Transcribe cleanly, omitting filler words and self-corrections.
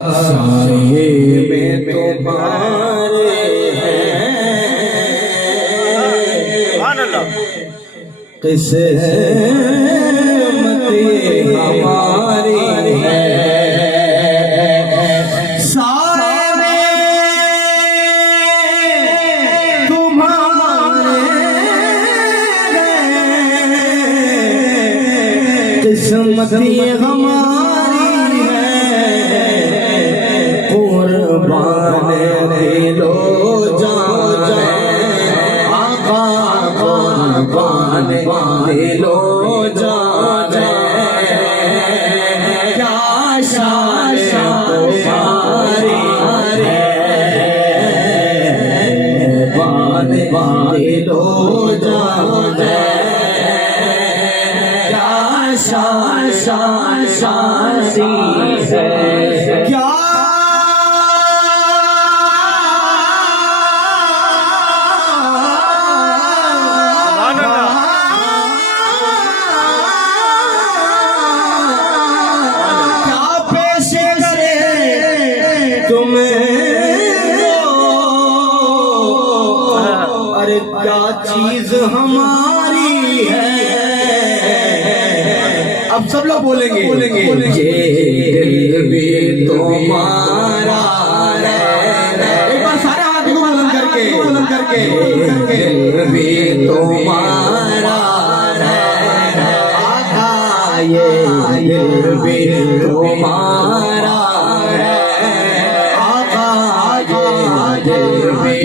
साये में तुम्हारे हैं किस्मत हमारी है। साये में तुम्हारे हैं किस्मत हमारी कुर्बान दिलो जान आका कुर्बान दिलो जान क्या शान तुम्हारी कुर्बान दिलो जान क्या शान है क्या अरे क्या चीज हमारी है। अब सब लोग बोलेंगे ये दिल भी तुम्हारा है। एक बार सारे हाथ को बुलंद करके दिल भी तुम्हारा है आका ये दिल भी तुम्हारा है आका ये दिल भी